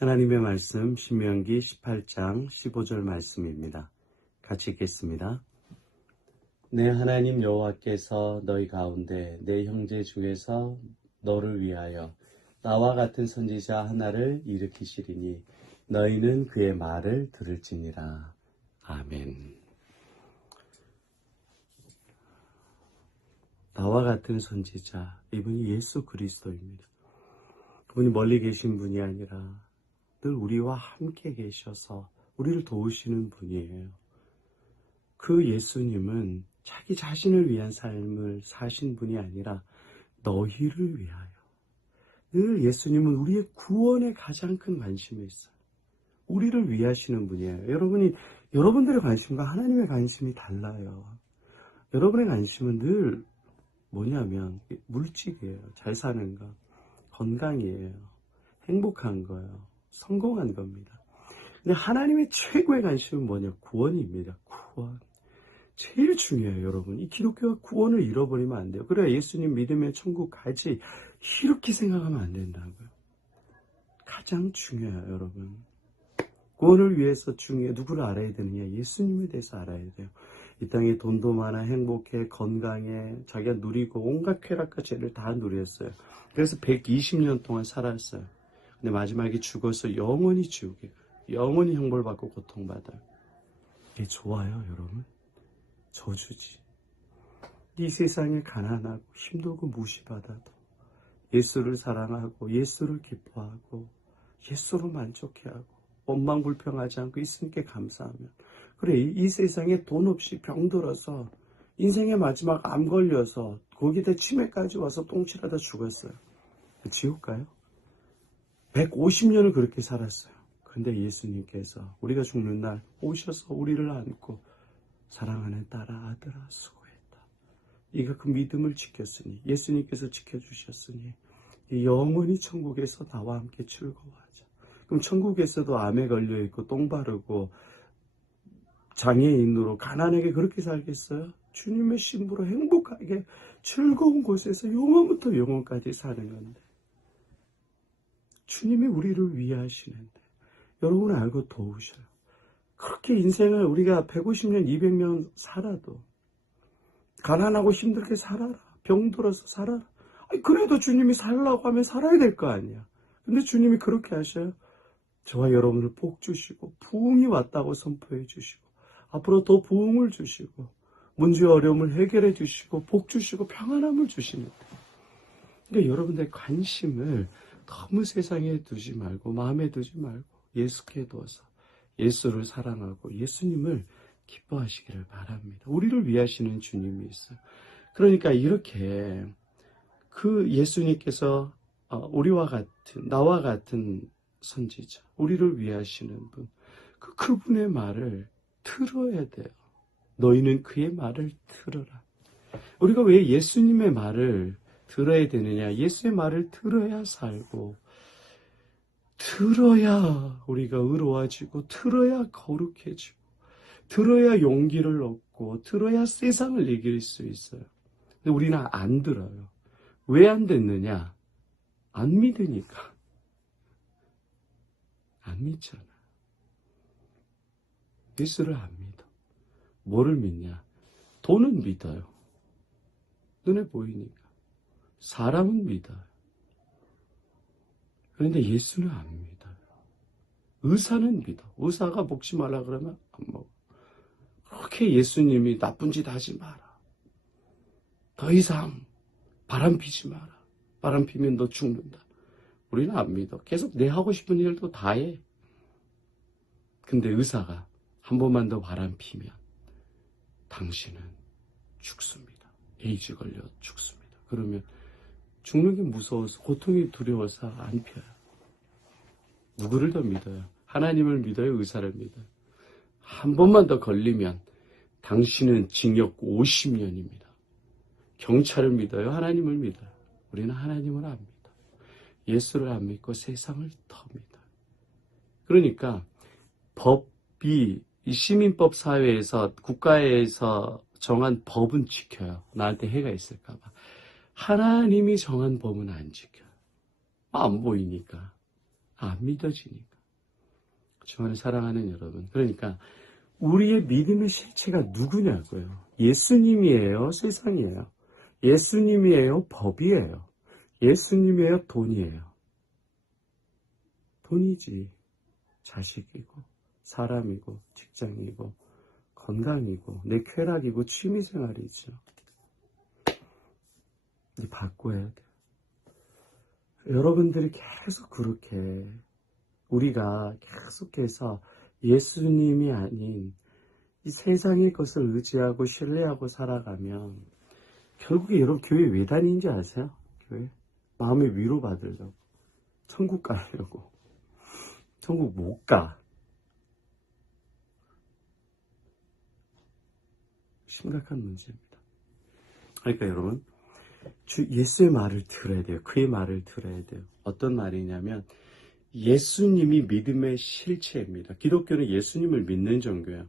하나님의 말씀 신명기 18장 15절 말씀입니다. 같이 읽겠습니다. 내 하나님 여호와께서 너희 가운데 내 형제 중에서 너를 위하여 나와 같은 선지자 하나를 일으키시리니 너희는 그의 말을 들을지니라. 아멘. 나와 같은 선지자, 이분이 예수 그리스도입니다. 그분이 멀리 계신 분이 아니라 늘 우리와 함께 계셔서 우리를 도우시는 분이에요. 그 예수님은 자기 자신을 위한 삶을 사신 분이 아니라 너희를 위하여. 늘 예수님은 우리의 구원에 가장 큰 관심이 있어요. 우리를 위하시는 분이에요. 여러분들의 관심과 하나님의 관심이 달라요. 여러분의 관심은 늘 뭐냐면 물질이에요. 잘 사는 거, 건강이에요. 행복한 거예요. 성공한 겁니다. 근데 하나님의 최고의 관심은 뭐냐? 구원입니다. 구원. 제일 중요해요, 여러분. 이 기독교가 구원을 잃어버리면 안 돼요. 그래, 예수님 믿으면 천국 가지. 이렇게 생각하면 안 된다고요. 가장 중요해요, 여러분. 구원을 위해서 누구를 알아야 되느냐? 예수님에 대해서 알아야 돼요. 이 땅에 돈도 많아, 행복해, 건강해, 자기가 누리고 온갖 쾌락과 죄를 다 누렸어요. 그래서 120년 동안 살았어요. 근데 마지막에 죽어서 영원히 지옥에, 영원히 형벌받고 고통받아요. 이게 좋아요, 여러분? 저주지. 이 세상에 가난하고 힘들고 무시받아도 예수를 사랑하고 예수를 기뻐하고 예수로 만족해하고 원망불평하지 않고 있으니까 감사하면, 그래, 이 세상에 돈 없이 병들어서 인생의 마지막 암 걸려서 거기다 치매까지 와서 똥칠하다 죽었어요. 지옥 가요? 150년을 그렇게 살았어요. 그런데 예수님께서 우리가 죽는 날 오셔서 우리를 안고 사랑하는 딸아, 아들아, 수고했다. 네가 그 믿음을 지켰으니, 예수님께서 지켜주셨으니 영원히 천국에서 나와 함께 즐거워하자. 그럼 천국에서도 암에 걸려있고 똥 바르고 장애인으로 가난하게 그렇게 살겠어요? 주님의 신부로 행복하게 즐거운 곳에서 영원부터 영원까지 사는 건데, 주님이 우리를 위하시는데 여러분 알고 도우셔요. 그렇게 인생을 우리가 150년, 200년 살아도 가난하고 힘들게 살아라. 병들어서 살아라. 그래도 주님이 살라고 하면 살아야 될 거 아니야. 근데 주님이 그렇게 하셔요. 저와 여러분을 복 주시고 부흥이 왔다고 선포해 주시고 앞으로 더 부흥을 주시고 문제와 어려움을 해결해 주시고 복 주시고 평안함을 주십니다. 그러니까 여러분들의 관심을 너무 세상에 두지 말고 마음에 두지 말고 예수께 두어서 예수를 사랑하고 예수님을 기뻐하시기를 바랍니다. 우리를 위하시는 주님이 있어요. 그러니까 이렇게 그 예수님께서 나와 같은 선지자, 우리를 위하시는 분, 그분의 말을 들어야 돼요. 너희는 그의 말을 들어라. 우리가 왜 예수님의 말을 들어야 되느냐? 예수의 말을 들어야 살고, 들어야 우리가 의로워지고, 들어야 거룩해지고, 들어야 용기를 얻고, 들어야 세상을 이길 수 있어요. 근데 우리는 안 들어요. 왜 안 됐느냐? 안 믿으니까. 안 믿잖아. 예수를 안 믿어. 뭐를 믿냐? 돈은 믿어요. 눈에 보이니까. 사람은 믿어요. 그런데 예수는 안 믿어요. 의사는 믿어. 의사가 먹지 말라 그러면 안 먹어. 그렇게 예수님이 나쁜 짓 하지 마라. 더 이상 바람 피지 마라. 바람 피면 너 죽는다. 우리는 안 믿어. 계속 내 하고 싶은 일도 다 해. 근데 의사가 한 번만 더 바람 피면 당신은 죽습니다. 에이즈 걸려 죽습니다. 그러면 죽는 게 무서워서, 고통이 두려워서 안 펴요. 누구를 더 믿어요? 하나님을 믿어요? 의사를 믿어요? 한 번만 더 걸리면 당신은 징역 50년입니다. 경찰을 믿어요? 하나님을 믿어요? 우리는 하나님을 안 믿어요. 예수를 안 믿고 세상을 더 믿어요. 그러니까 법이, 이 시민법 사회에서, 국가에서 정한 법은 지켜요. 나한테 해가 있을까봐. 하나님이 정한 법은 안 지켜요. 안 보이니까, 안 믿어지니까. 주안에 사랑하는 여러분, 그러니까 우리의 믿음의 실체가 누구냐고요. 예수님이에요? 세상이에요? 예수님이에요? 법이에요? 예수님이에요? 돈이에요? 돈이지. 자식이고 사람이고 직장이고 건강이고 내 쾌락이고 취미생활이죠. 이제 바꿔야 돼요. 여러분들이 계속 그렇게 우리가 계속해서 예수님이 아닌 이 세상의 것을 의지하고 신뢰하고 살아가면 결국에 여러분 교회 왜 다니는지 아세요? 교회? 마음의 위로 받으려고. 천국 가려고. 천국 못 가. 심각한 문제입니다. 그러니까 여러분 예수의 말을 들어야 돼요. 그의 말을 들어야 돼요. 어떤 말이냐면 예수님이 믿음의 실체입니다. 기독교는 예수님을 믿는 종교예요.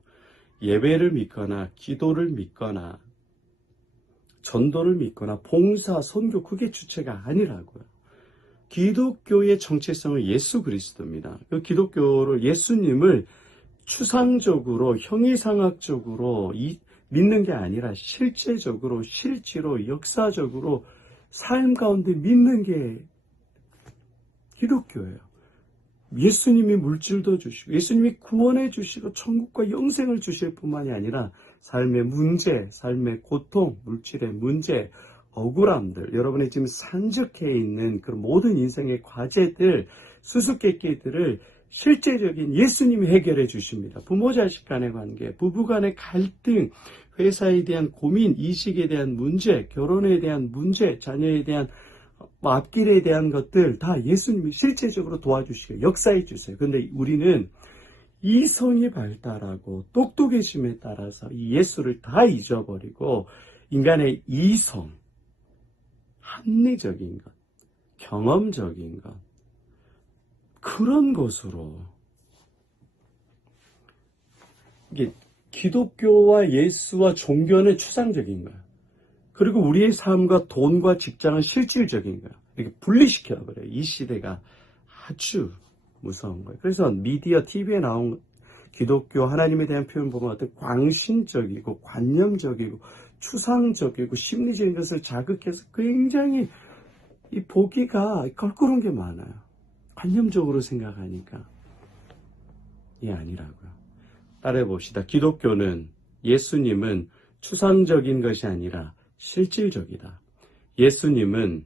예배를 믿거나 기도를 믿거나 전도를 믿거나 봉사, 선교 그게 주체가 아니라고요. 기독교의 정체성은 예수 그리스도입니다. 그 기독교를 예수님을 추상적으로 형이상학적으로 믿는 게 아니라 실제적으로 실제로 역사적으로 삶 가운데 믿는 게 기독교예요. 예수님이 물질도 주시고 예수님이 구원해 주시고 천국과 영생을 주실 뿐만이 아니라 삶의 문제, 삶의 고통, 물질의 문제, 억울함들, 여러분의 지금 산적해 있는 그런 모든 인생의 과제들, 수수께끼들을 실제적인 예수님이 해결해 주십니다. 부모 자식 간의 관계, 부부 간의 갈등, 회사에 대한 고민, 이식에 대한 문제, 결혼에 대한 문제, 자녀에 대한 앞길에 대한 것들 다 예수님이 실제적으로 도와주시고 역사해 주세요. 그런데 우리는 이성이 발달하고 똑똑해짐에 따라서 이 예수를 다 잊어버리고 인간의 이성, 합리적인 것, 경험적인 것, 그런 것으로 이게 기독교와 예수와 종교는 추상적인 거예요. 그리고 우리의 삶과 돈과 직장은 실질적인 거예요. 이렇게 분리시켜버려요. 이 시대가 아주 무서운 거예요. 그래서 미디어, TV에 나온 기독교, 하나님에 대한 표현 보면 어떤 광신적이고 관념적이고 추상적이고 심리적인 것을 자극해서 굉장히 이 보기가 껄끄러운 게 많아요. 관념적으로 생각하니까. 이게 아니라고요. 따라해 봅시다. 기독교는 예수님은 추상적인 것이 아니라 실질적이다. 예수님은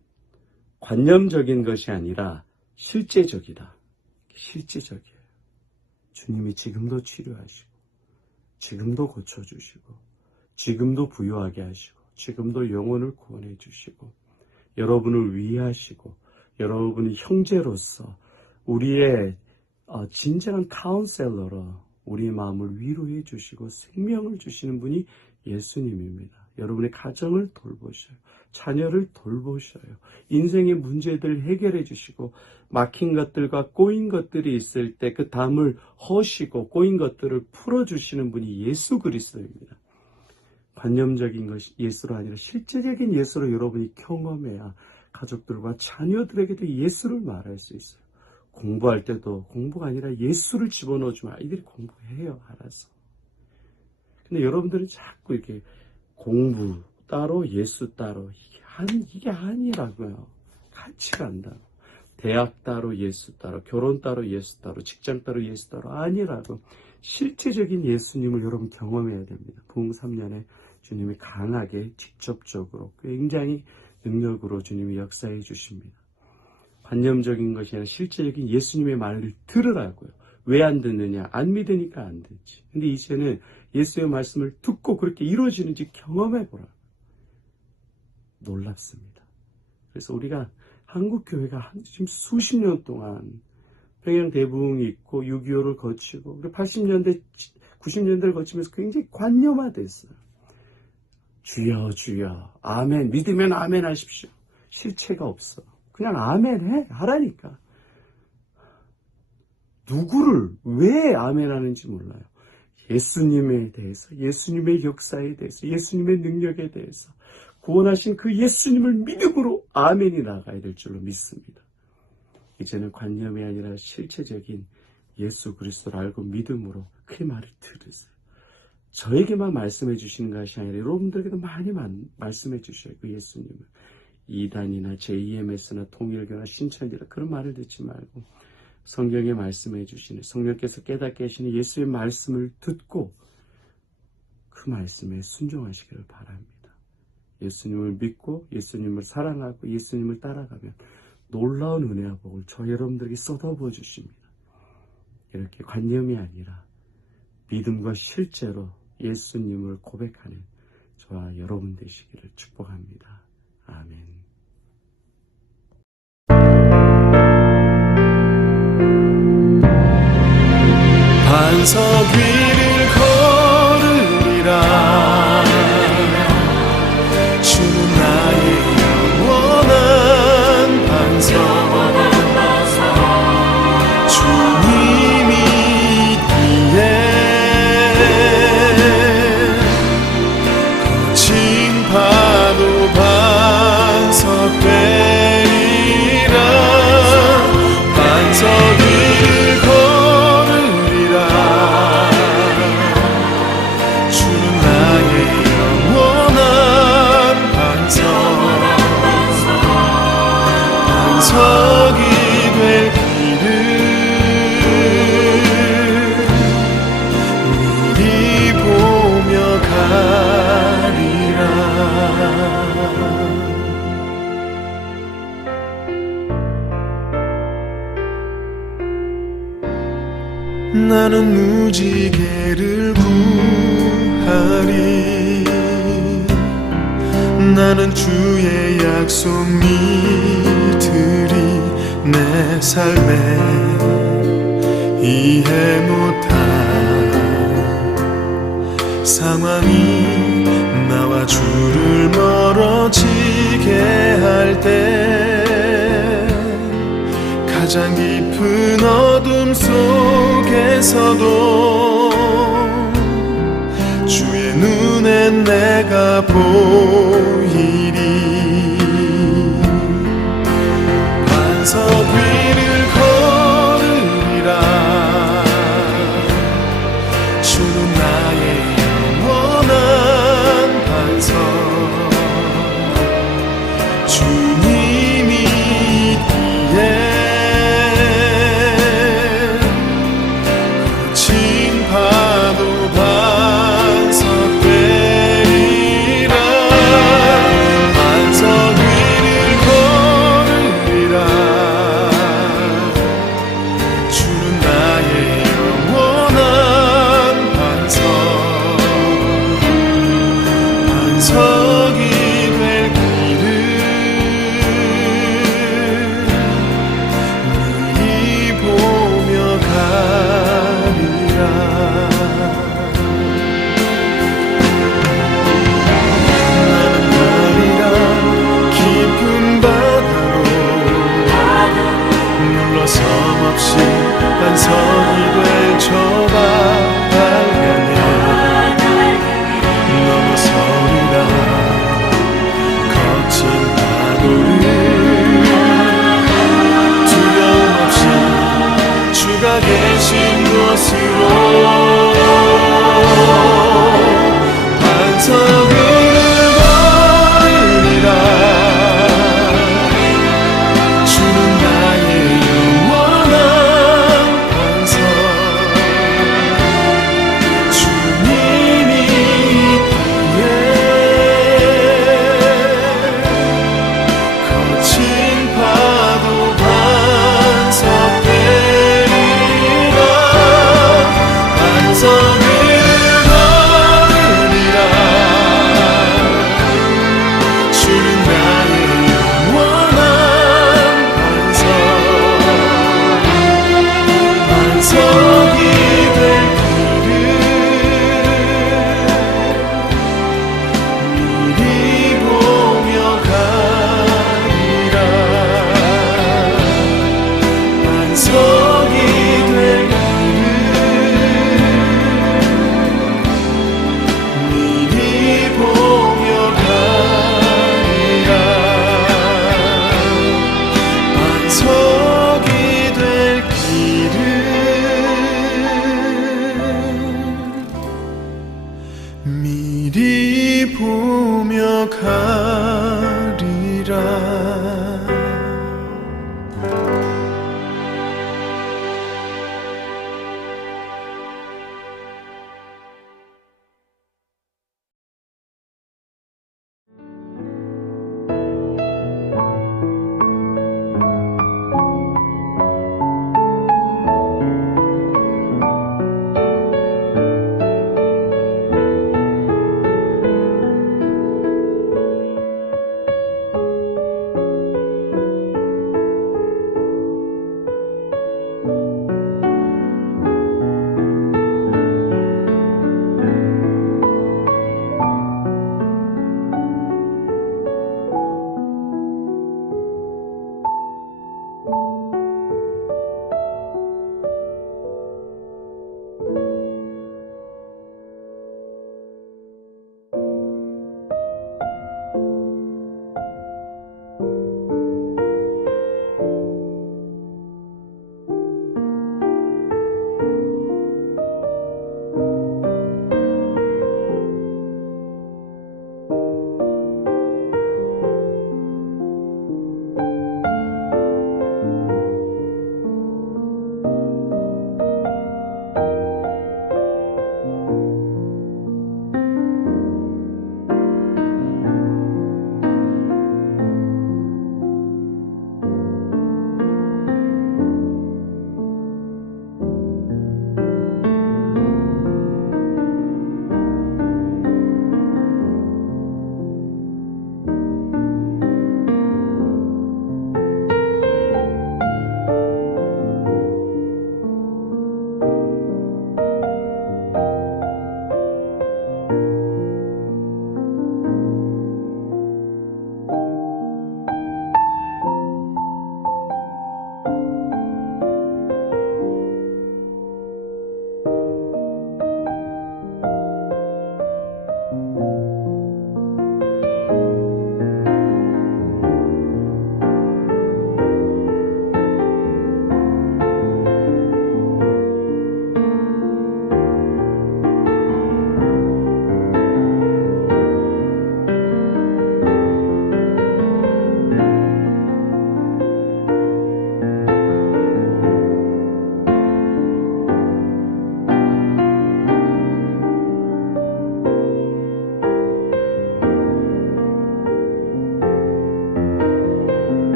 관념적인 것이 아니라 실제적이다. 실제적이에요. 주님이 지금도 치료하시고 지금도 고쳐주시고 지금도 부유하게 하시고 지금도 영혼을 구원해 주시고 여러분을 위하시고 여러분이 형제로서 우리의 진정한 카운셀러로 우리의 마음을 위로해 주시고 생명을 주시는 분이 예수님입니다. 여러분의 가정을 돌보셔요. 자녀를 돌보셔요. 인생의 문제들 해결해 주시고 막힌 것들과 꼬인 것들이 있을 때 그 담을 허시고 꼬인 것들을 풀어주시는 분이 예수 그리스도입니다. 관념적인 것이 예수로 아니라 실제적인 예수로 여러분이 경험해야 가족들과 자녀들에게도 예수를 말할 수 있어요. 공부할 때도 공부가 아니라 예수를 집어넣어주면 아이들이 공부해요. 알아서. 근데 여러분들은 자꾸 이렇게 공부 따로 예수 따로 이게 아니라고요. 같이 간다고. 대학 따로 예수 따로 결혼 따로 예수 따로 직장 따로 예수 따로 아니라고. 실제적인 예수님을 여러분 경험해야 됩니다. 부흥 3년에 주님이 강하게 직접적으로 굉장히 능력으로 주님이 역사해 주십니다. 관념적인 것이 아니라 실제적인 예수님의 말을 들으라고요. 왜 안 듣느냐? 안 믿으니까 안 듣지. 근데 이제는 예수의 말씀을 듣고 그렇게 이루어지는지 경험해보라. 놀랍습니다. 그래서 우리가 한국교회가 지금 수십 년 동안 평양 대부흥이 있고 6.25를 거치고 그리고 80년대, 90년대를 거치면서 굉장히 관념화됐어요. 주여 주여 아멘 믿으면 아멘 하십시오. 실체가 없어. 그냥 아멘 해 하라니까. 누구를 왜 아멘 하는지 몰라요. 예수님에 대해서, 예수님의 역사에 대해서, 예수님의 능력에 대해서 구원하신 그 예수님을 믿음으로 아멘이 나가야 될 줄로 믿습니다. 이제는 관념이 아니라 실체적인 예수 그리스도를 알고 믿음으로 그의 말을 들으세요. 저에게만 말씀해 주시는 것이 아니라 여러분들에게도 많이 말씀해 주셔요. 그 예수님을. 이단이나 JMS나 통일교나 신천지나 그런 말을 듣지 말고 성경에 말씀해 주시는, 성령께서 깨닫게 하시는 예수의 말씀을 듣고 그 말씀에 순종하시기를 바랍니다. 예수님을 믿고 예수님을 사랑하고 예수님을 따라가면 놀라운 은혜와 복을 저 여러분들에게 쏟아부어 주십니다. 이렇게 관념이 아니라 믿음과 실제로 예수님을 고백하는 저와 여러분 되시기를 축복합니다. 아멘. 반석 위를 걸으리라. 주는 나의 영원한 반석. 주님이 있기에 거친 파도 반석 되리라. 반석 위를 걸으리라. 주는 나의 영원한 반석. 반석이 될 길을 미리 보며 가리라. 나는 무지개를 구하리. 나는 주의 약속 믿으리. 내 삶에 이해 못한 상황이 나와 주를 멀어지게 할 때 가장 깊은 어둠 속에서도 주의 눈엔 내가 보이리. 반석 위를 걸으리라. 주는 나의 영원한 반석. 주님